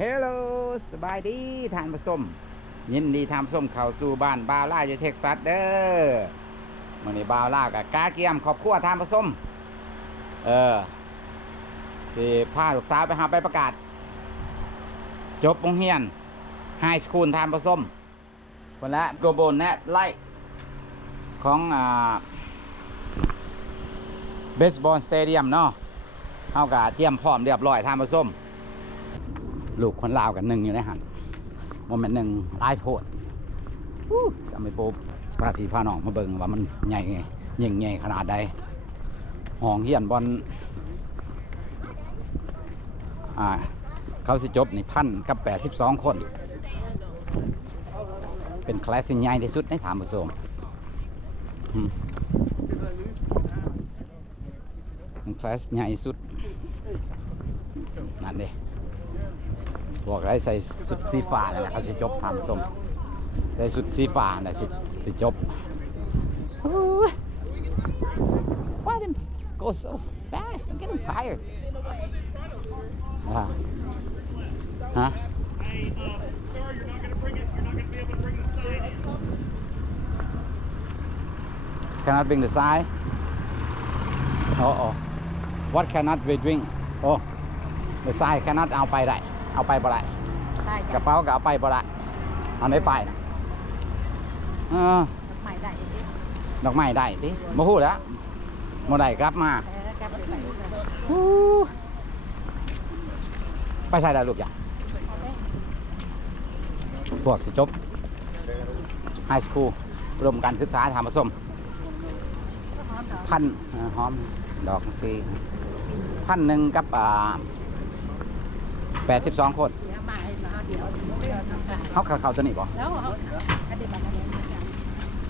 เฮลโลสบายดีทานผสม ยินดีทานผสมเข้าสู่บ้านบาวล่าอยู่เท็กซัสเด้อมื่อนี้บาวล่ากับกาเกียมครอบครัวทานผสม เออสิพาลูกสาวไปหาไปประกาศ จบโรงเรียนไฮสคูลทานผสมคนละโกโบนแนทไลท์ของอ่าเบสบอลสเตเดียมเนาะเท่ากับเตรียมพร้อมเรียบร้อยทานผสม ลูกคนลาวกันหนึ่งอยู่ในหันโมเมนต์หนึ่งหลายโพดอู้สมัยโป๊บพาพี่พาน้องมาเบิ่งว่ามันใหญ่ไงยิ่งใหญ่ขนาดใดห้องเฮียนบอลอ่าเขาสิจบในพันกับแปดสิบสองคน เป็นคลาสใหญ่ที่สุดในถามผู้ชมอืมเป็นคลาสใหญ่สุดนั่นเด้ บอกให้ใส่สุดสีฟ้านั่นแหละเขาจะจบทำส้มใส่สุดสีฟ้าน่ะสิสิจบโอ้ย Why did it go so fast? I'm getting tired. อ่าฮะ Hey, uh, sir, you're not gonna bring it. You're not gonna be able to bring the sign in. cannot bring the sign oh oh what cannot we drink oh the sign cannot เอาไปได้ เอาไปบ่ได้ได้กจ้ะระเป๋าก็เอาไปบ่ได้เอาในไปนะเออใหม่ได้ดิดอกไม้ได้ดิมาพูดแล้วมาได้กลับมาเออแกไปใส่เลยฮู้ไปใส่ได้ลูกอย่าพวกสิจบไฮสคูลรวมการศึกษาธรรมสมพันเอ่อหอมดอกทีพันหนึ่งกับอ่า แปดสิบสองคนเดี๋ยวมาให้มาเอาเดี๋ยวเดี๋ยวทำการเขาเขาเขาตัวนี้บ่แล้วเขาอันนี้บัตรอะไรนะจ๊ะ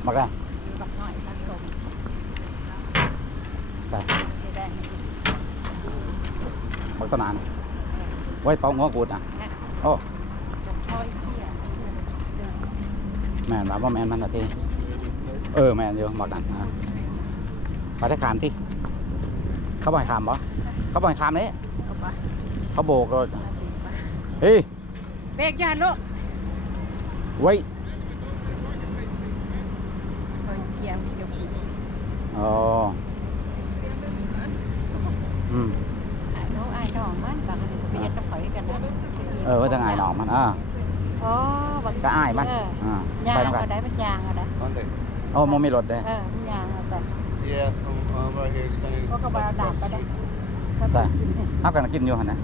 มากันบัตรหน่อยบัตรสมไปสีแดงบักต้นนานไว้เป่าหัวกูดนะโอ้จงพ่อยเที่ยแม่นว่าบ่แม่นมันนะทีเออแม่นอยู่บอกดันนะไปได้ขามที่เขาบ่อยขามบ่เขาบ่อยขามนี้เอาไปเขาโบกรถ เฮ้ยเบรกยานลูกไว้พ่อยเที่ยมยกอ๋ออืมไอ้น้องไอ้น้องมันบางทีเปลี่ยนกับข่อยกันนะเออว่าจะไงหนองมันอ่าอ๋อบัก็อ้ายมันเอออ่ายางไปน้ำกัก็นได้เป็นยางก็ได้ Monday. โอ้โมมีรถเด้เออยางเอาไป Yeah, I'm, I'm right here standing. ก็กระบะดาบไปได้ใช่เขากันกินอยู่หันนะ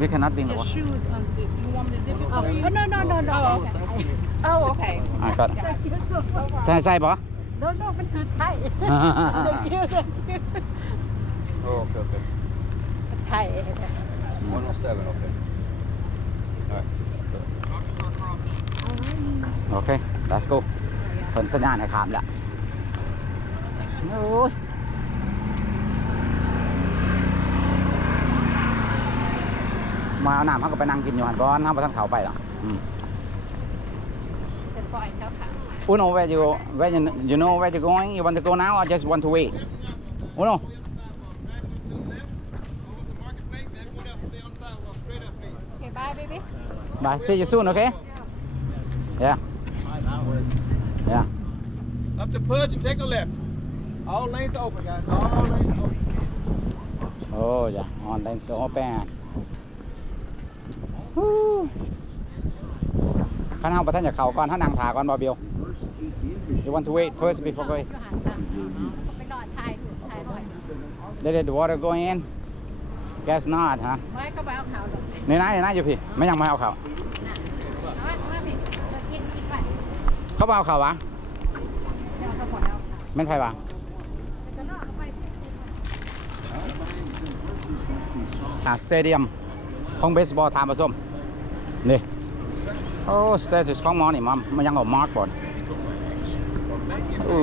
วิคนัดบิงหรอวะ shoes unzipped. You want me to zip it Oh, for you? no, no, no, no. Oh, okay. okay. Oh, okay. อ่าก็ใช่ใช่ปะ No, no, มันคือไทย Thank you, thank you. Oh, okay, okay. ไทย 107, okay. Alright. โอเค let's go เพิ่นสัญญาณให้ขามแล้วโอ้ย มาเอาน้ำเขาก็ไปนั่งกินอยู่หันบอนเขาไปทางเขาไปหรอกอืมจะปล่อยเขาค่ะ Uno where you where you, you know where you're going you want to go now or just want to wait Uno Okay, bye, baby. bye see you soon okay yeah yeah Up the pudge and take a left. All lanes open, guys. All lanes open. โอ้ยออ นไลน์โซแปนข้าประท่านจากเขาก่อนถ้านั่งถาก่อนบอเบียว you want to wait first before going ก็หันหลังเขาไปรอไทยอยู่ไทยบ่อย let the water go in guess not ฮะไม่ก็ไปเอาเขาหรอกนนั้นในนั้นอยู่พี่ไม่ยังไม่เอาเขาเอาว้เอาไว้พี่เดี๋ยวกินกินไปเขาบ่เอาเขาวะเดี๋ยวเขาหมดแล้วค่ะแม่นไผวะจะรอเอาไป อ่าสเตเดียม ของเบสบอลทามผสมนี่โอ้สเตตัสของมอนี่มันมันยังเอามาร์กบอลอู้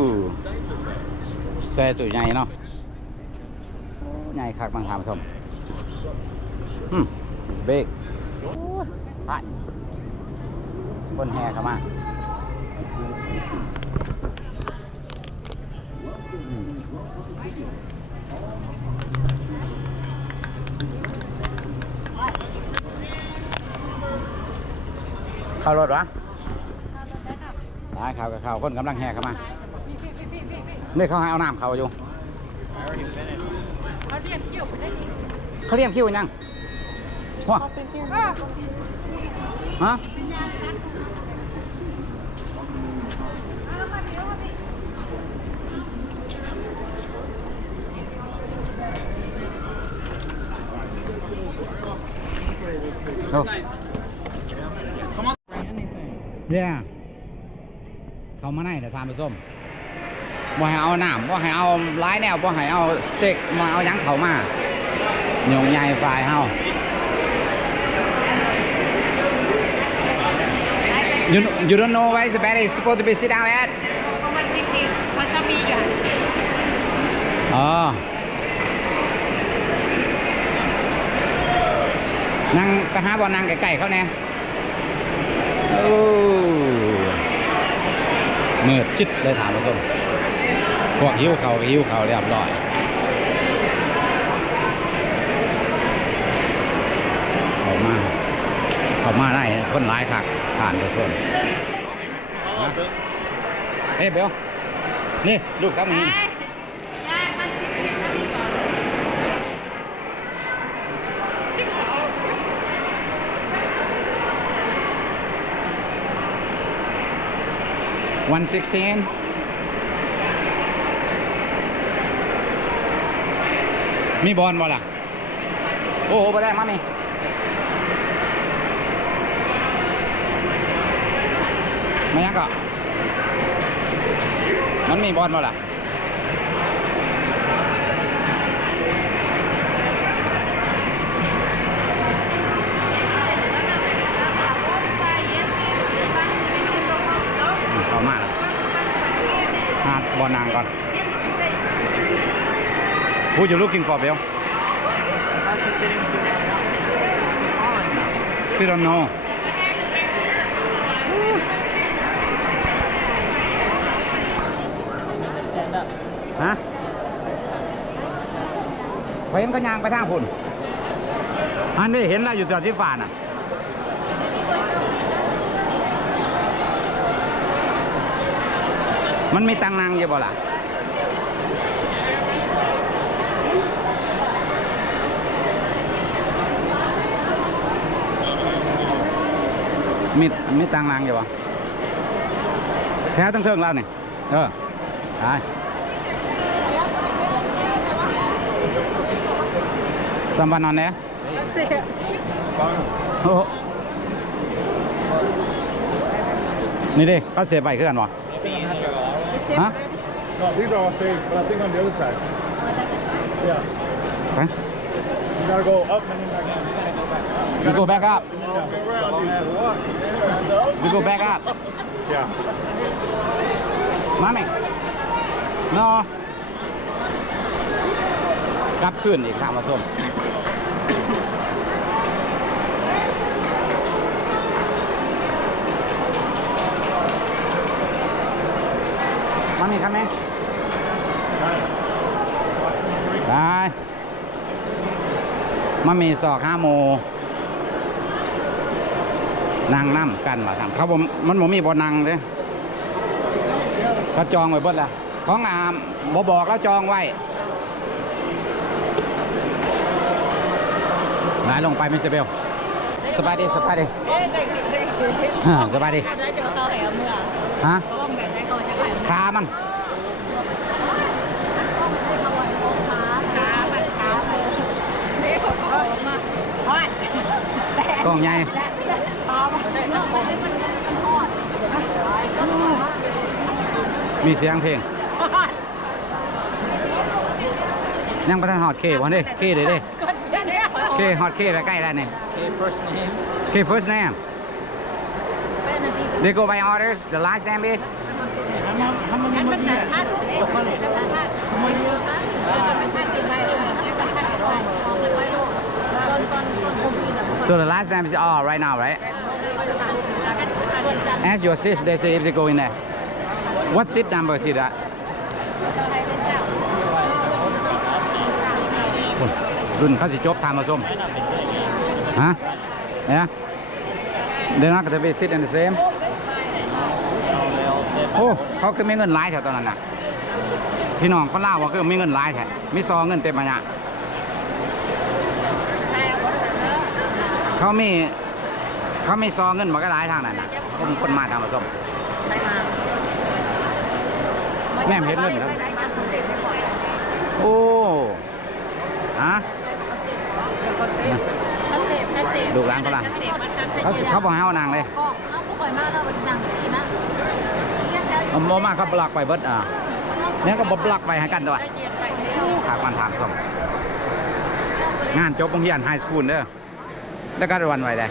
สเตตัวใหญ่เนาะโอ้ใหญ่คักมันทามผสมอืม it's big ไปบนแฮเข้ามา เข้ารถวะไปเข้ากับเข้าคนกำลังแห่เข้ามาไม่เขาให้เอาน้ำเขาอยู่ เขาเรียกเกี่ยวไปได้ดีเขาเรียกคิวยังว้าฮะโอ้ yeah เขามาไหนแต่ทานไปส้มบ่ให้เอาน้ำบ่ให้เอาหลายแนวบ่ให้เอาสเต็กมาเอาหยังเขามาหยงใหญ่ฝ่ายเฮา You you don't know where is the bed is supposed to be sit down at เพราะมันจริงๆมันจะมีอยู่อ๋อนั่งไปหาบอลนั่งไก่ๆเขาแน่โอ้ มืดจิตเลยถามผู้ชมพวกหิวเขาก็หิวเขาเรียบร้อยเขามาเขามาได้คนร้ายคักผ่านไปส่วนเฮ้ยเบลนี่ ลูกครับมึ 116. Mi bon bola. Oh, over there, mommy. Mayaka. มันมีบอลมาล่ะ บอลนางก่อน Who you looking for, Bill? Still don't know. Hả? ไปเห็นก็ยางไปทางพุ่น อันนี้เห็นแล้วอยู่เสือที่ฝ่าน่ะมันมีตังนางอยู่บ่ล่ะมีมีตังนางอยู่บ่แท้ตั้งเทิงแล้วนี่เออไปสัมบันนอนเนี่ยโอ้โหนี่ดิเขาเสียไปคือกันวะ ฮะ No, these are all safe, but I think on the other side. Yeah. ไป You gotta go up and then back down. you go back up Yeah. you go back up Yeah. มาไหมนอกลับขึ้นอีกครับมาส้ม มามีครับแม่ได้มามีสอกห้าโมนางน้ำกันเหรอทำเขาผมมันผมมีบ่นางเด้เขาจองไว้เบิดละของอามบบอกแล้วจองไว้ไหนลงไปมิสเตอร์เบลสบายดีสบายดีเอ้ยได้ได้ได้อ่าสบายดีได้เจอเขาแหวเมื่อฮะ ขามันขาขามันขามันเด็กเขาออกมาฮอดกล้องใหญ่พอมันได้ทั้งคนมันมันฮอดมีเสียงเพลงฮอดยังประทานฮอดเคบ่เด้เคเลยเด้ก็ได้เนี่ยเคฮอดเคแล้วใกล้แล้วนี่ Okay, first name. เค first name เป็นนาที they go by orders the last name is So the last time is all right now, right? Ask your sis, they say if they go in there. What seat number is that? Run. Huh? Yeah? They're not going to be sitting the same? โอ้เขาคือไม่เงินหลายแถวตอนนั้นน่ะพี่น้องคนลาวว่าคือมีเงินหลายแถวมีซองเงินเต็มมาเนี่ยเขามีเขามีซองเงินมาก็หลายทางนั้นน่ะผมคนมาทางผสมแม่มเห็นเงินครับโอ้ฮะดูร้านเขาล่ะเขาสิเขาบอกให้เอานางเลยเอาผู้ป่วยมากเราเป็นนางนี่นะ เอาโมมาเขาบล็อกไปเบิดอะเนี่ยก็บบล็อกไปให้กันด้วยขากมันถามส่งงานจบโรงเรียนไฮสคูลเด้อแล้วก็วันไว้ได้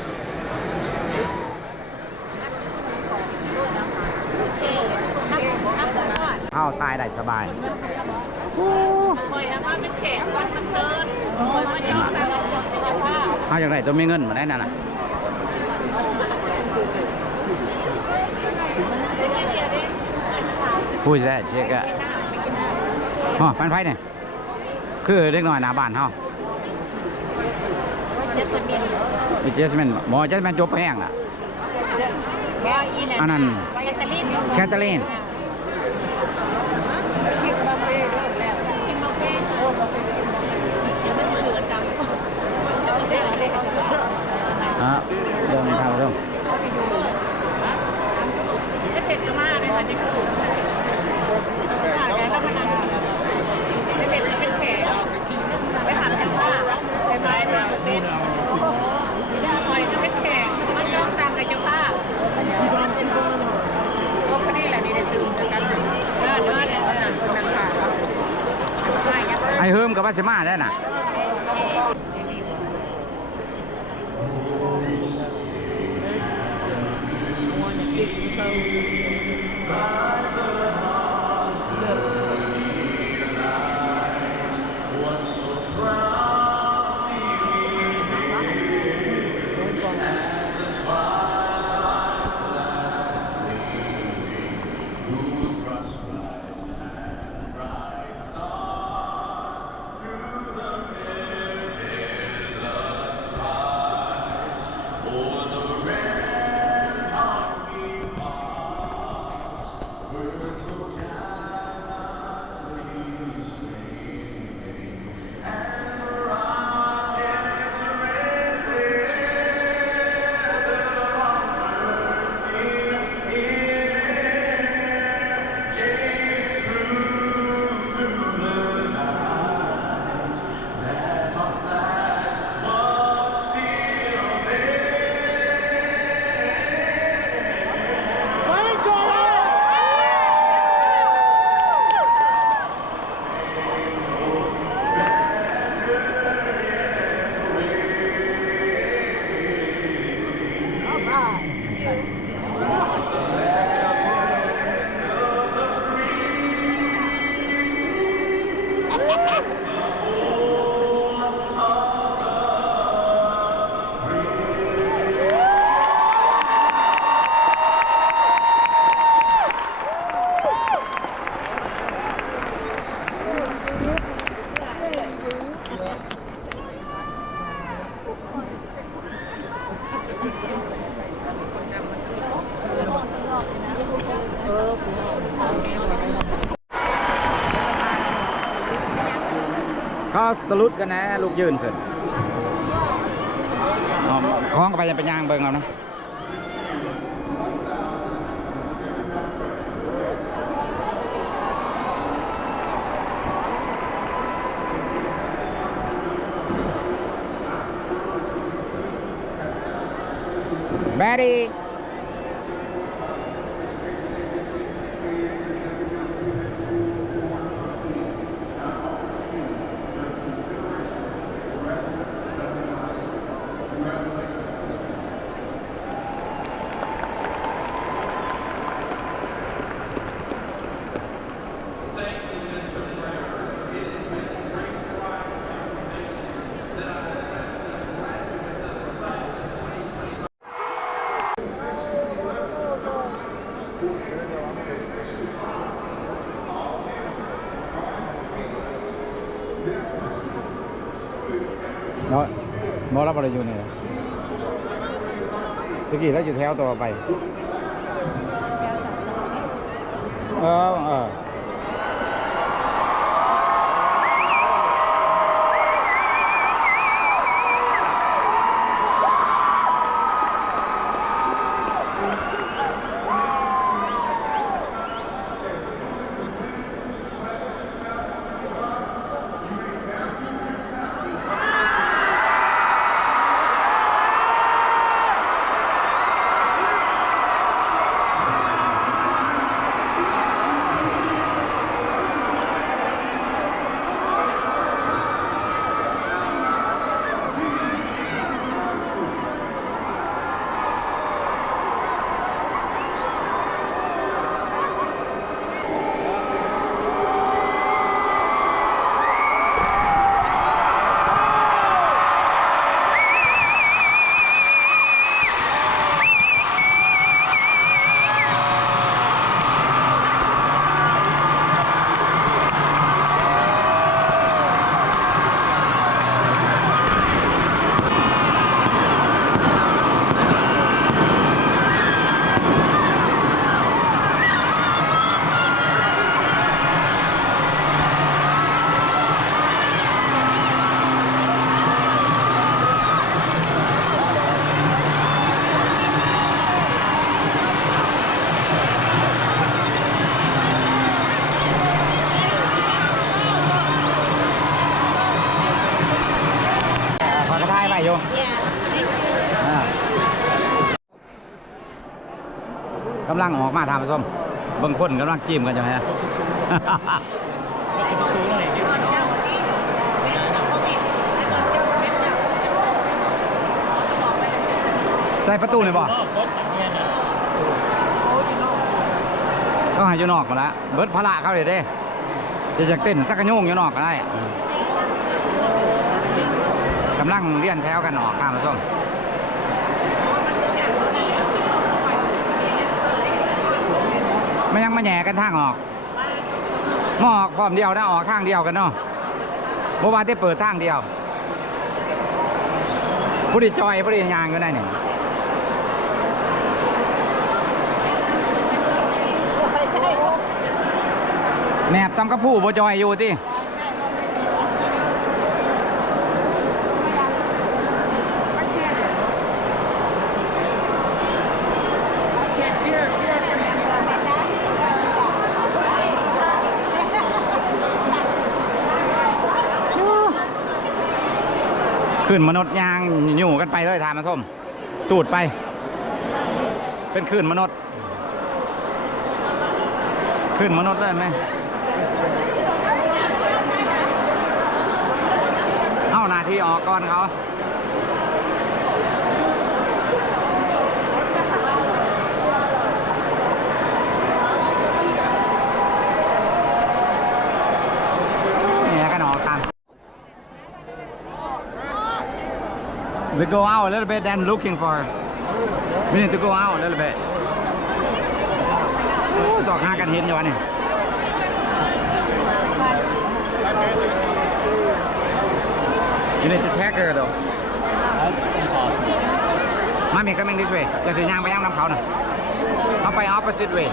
เอาตายได้สบายป่วยอาม่าเป็นแขกวันมันเชิญป่วยมาย้อนแต่เราบอกว่าเอาอย่างไรตัวมีเงินมาได้นั่นน่ะ พูดแท้เจ๊กะอ๋อพันไฟเนี่ยคือเล็กน้อยหน้าบ้านเฮาเจ็ดจะมีอีเจสเมนหมอเจสเมนจบแห้งอะว่าอีนั่นอันนั้น แคทเธอรีนแคทเธอรีนกินกาแฟเลิกแล้วกินกาแฟโอ้กาแฟกินกาแฟเสียมันเหลือจังเอาเด็กเลยเอาเด็กอะเดินทางเริ่มจะเป็นอาม่าเลยค่ะที่พูดแล้วก็มานั่งไม่เป็นเป็นแขก ไปถามจังว่าไปไม้ทางเป็นคอยก็เป็นแขกมันยอมตามกับเจ้าภาพก็พอดีแหละนี่ได้ตื่นจากกันเออเออเนี่ยเออคนนั้นค่ะใช่ยังไอเฮิมกับวาสิมาได้น่ะก็ สลุดกันนะ ลูกยืนขึ้นอ๋อคล้องกันไปยังเป็นยางเบิ่งเอานะ Betty. Đó, nó là vào đây อยู่นี่แหละตะกี้เราอยู่แถวต่อไปเออเออ มาทำผสมเบิ่งคนกำลังจิ้มกันจังไงใส่ประตูเลยบ่ก็ใหายอยู่นอกมาแล้วเบิดพละเขาเลยเด้จะจากเต้นสักกระโยงอยู่นอกก็ได้กำลังเลี้ยนแถวกันออกข้ามผสมไม่ยังมา แหน่กันทางออกมออกพร้อมเดียวนะออกข้างเดียวกันเนาะเมื่อวานได้เปิดทางเดียวผู้ดีจอยผู้ดียางก็ได้เนี่ยแมบซ้ำกับผู้บ่จอยอยู่ที่ ขึ้นมนุษย์ยางอยู่กันไปเลยทานมาส้มตูดไป เป็นขึ้นมนุษย์ขึ้นมนุษย์ได้ไหมเอาหน้าที่ออกก่อนเขา We go out a little bit then looking for We need to go out a little bit โอ้สอกหากันเห็นอยู่วะเนี่ย You need to tag her though That's impossible. มามี coming this way อย่าถือย่างไปย่างน้ำเขาน่ะเขาไป opposite way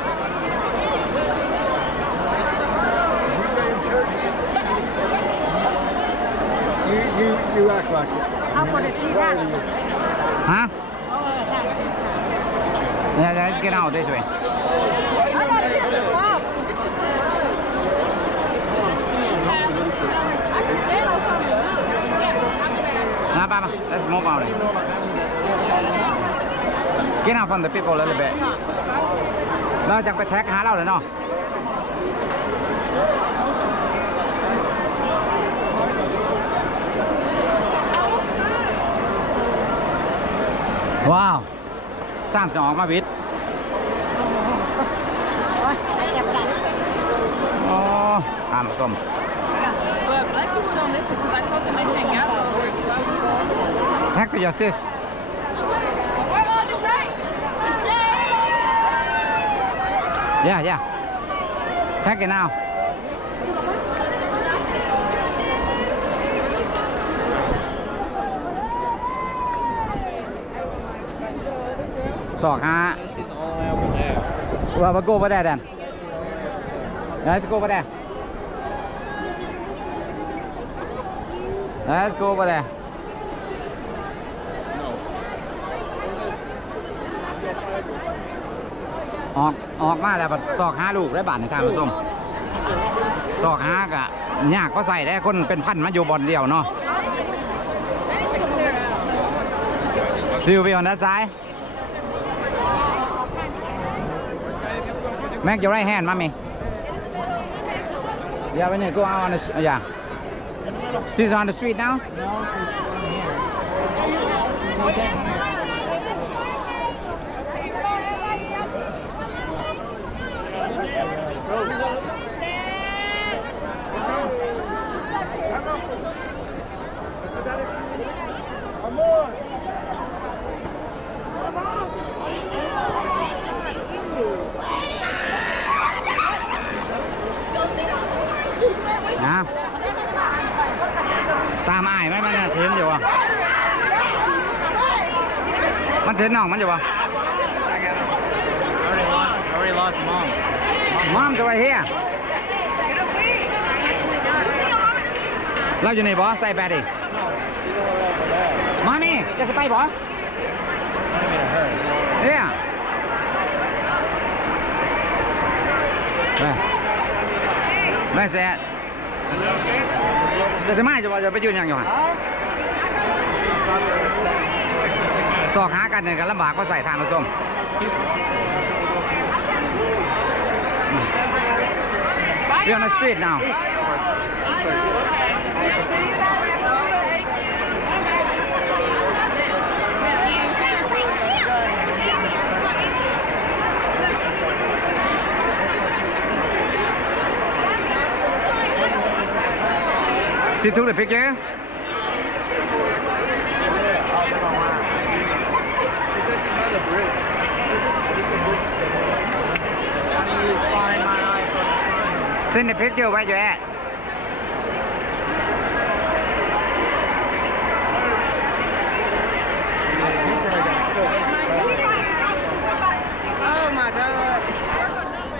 You, you, you act like it. เอาคนที่ได้ ฮะ Yeah, let's get out this way นะป้ามา let's move out get out from the people a little bit เราจะไปแท็กหาเราเลยเนาะ ว้าว สร้างจะออกมาวิทย์อ๋อตามส้ม But black people don't listen because I told them they'd hang out over so I would go. แท็กto your sis We're on the shade. The shade. yeah yeah tag it now ศอกห้า She's all over there. Well, we'll go over there then. Let's go over there. Let's go over there. No. ออกออกมาแล้วบัดซอกห้าลูกได้บาทในทางผู้ชมซอกห้ากะยากก็ใส่ได้คนเป็นพันมาอยู่บอลเดียวเนาะซิลไป on that side Make your right hand, mommy. Yeah, we need to go out on the, s- oh, yeah. She's on the street now? Come เห็นน้องมันอยู่วะ I already lost. I already lost mom. Mom to right here เราอยู่ในบ่ใส่แบดดิมามี่จะสไป สอกหากันเนี่ยก็ลำบากก็ใส่ทางเราส้มเรื่องนั้นสวีท now See you the picture. Send the picture where you at.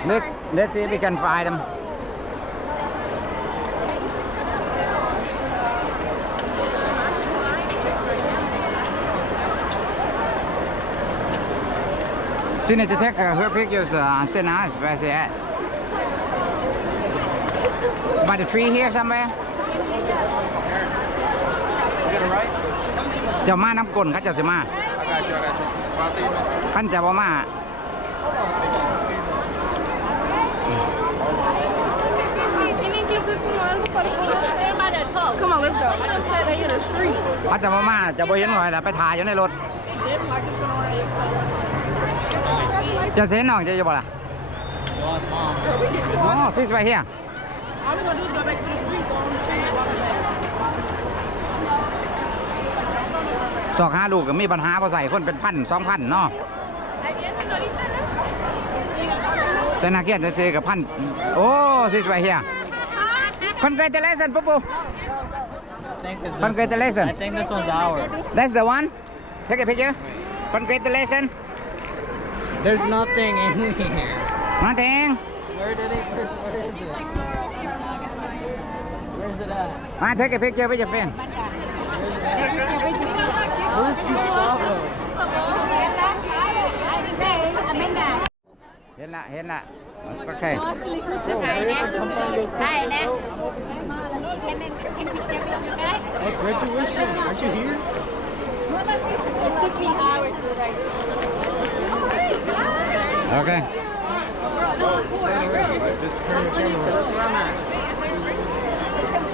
Let's let's see if we can find them. Need to take her pictures uh, send us where she at. By the tree here somewhere? You get it right? เจะมาน้ำกลนเขาเจะสิมา I got you. I got you. I'll see you, man. ขันจะบ่มา Come on, let's go. I didn't say they in the street. เขาจะบ่มาจะบ่เห็นหน่อยแล้วไปถ่ายอยู่ในรถจะเห็นน้องจะอยู่บ่ล่ะ You lost mom. อ๋อ she's right here All we're gonna do is go back to the street, go on the street, and walk back. สอกห้าลูกก็มีปัญหาพอใส่คนเป็นพันสองพันเนาะแต่นาเกียรติจะเจอกับพันโอ้ซิสไวเฮียคนเกยเตเลสันปุ๊บปุ๊ I think it's Congratulations. I think this one's ours. That's the one Take a picture Congratulations There's nothing in here. Nothing Where did it? Where is it? Where's it at? มา take a picture with your friend Where's Gustavo? เห็นละเห็นละโอเค Hey, graduation. Aren't you here? It took me hours to write. โอเค Just turn the camera. That's where I'm at. Really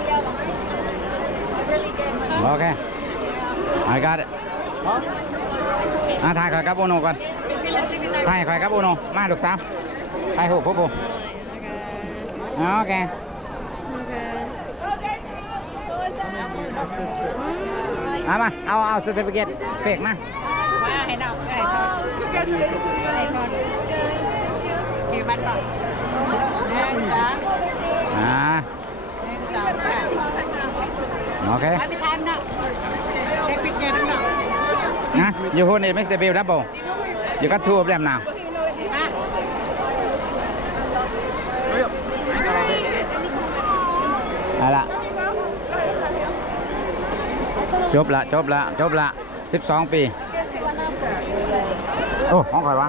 good money. โอเค I got it อะถ่ายข่อยกับโอโนก่อนถ่ายข่อยกับโอโนมาลูกสาวถ่ายหูปุ๊บปุ๊บโอเค เอามา เอา เอาสต i ฟิเคตเฟกมามาให้ดอกไก่ก่อนให้ก่อนเก็บบัตรก่อนแม่จ๋าอ่าแม่จ๋าค่ะ โอเคไปไปทานเนาะเด็กไปเจอเนาะ Huh? You hold it, Mr. Bill Double. You got two of them now. อะเอาละจบละจบละจบละ12 ปี โอ้ ของใครวะ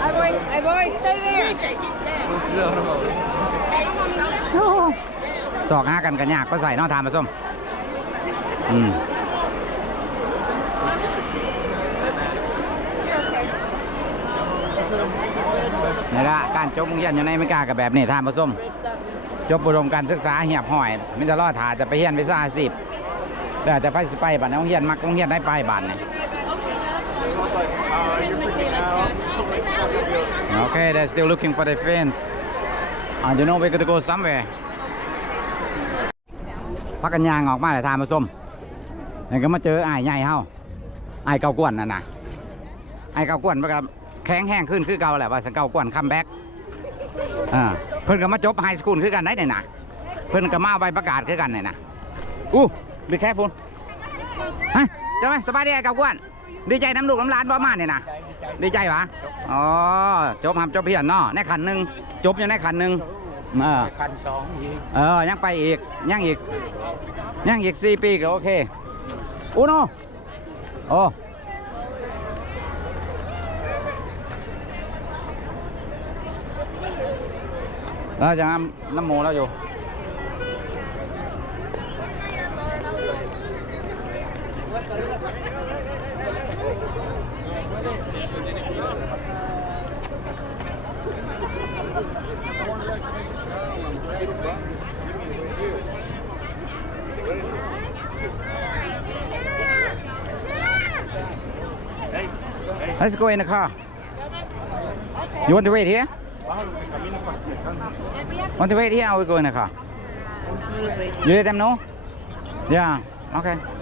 ไอ้บอยไอ้บอย stay there สอกหากันกันยากก็ใส่นอทานผสมอืมนี่ละการจบโรงเรียนอยู่ในอเมริกากับแบบนี้ทานผสมจบอุดมการศึกษาเหียบห้อยไมแต่จะรอดถาจะไปเรียนวิชาสิบแล้วจะไปสิไปบัตรโรงเรียนมักโรงเรียนได้ไปบัตรนี่ Okay, they're still looking for their friends. Uh, you know we're gonna go somewhere. พักกันยางออกมาเลยทานผสมนี่ก็มาเจอไอ้ายใหญ่เฮาไอ้ายเก่ากวนน่ะนะไอ้ายเก่ากวนมันก็แข็งแห้งขึ้นคือเก่าแหละว่าสังเก่ากวนคัมแบ็กอ่าเพิ่นก็มาจบไฮสคูลคือกันได้เนี่ยนะเพิ่นก็มาใบประกาศคือกันเนี่ยนะอู้บีแค่ฟุนฮะจ้าไหมสบายดีไอ้เก่ากวนดีใจน้ำลูกน้ำหลานบ่มาเนี่ยนะ ดีใจปะอ๋อจบทำจบเพียนเนาะในขันหนึ่งจบอยู่ในขันหนึ่งเออคันสองอีกเออยังไปอีกยังอีกยังอีกสี่ปีก็โอเคอุโนโอ้แล้วจะน้ำน้ำหมูแล้วอยู่ Let's go in the car. You want to wait here? Want to wait here or we go in the car? You let them know? Yeah, okay.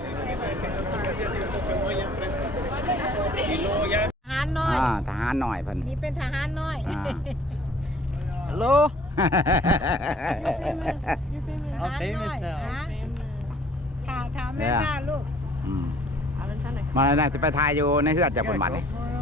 ทหารหน่อยเพิ่นนี่เป็นทหารน้อยอ่า Hello ทหารน้อยฮะถามถามแม่ Yeah. ค่ะลูก อืมมาแล้วน่าจะไปทายอยู่ในเฮือดจากบนบัตรนี่โอ้ย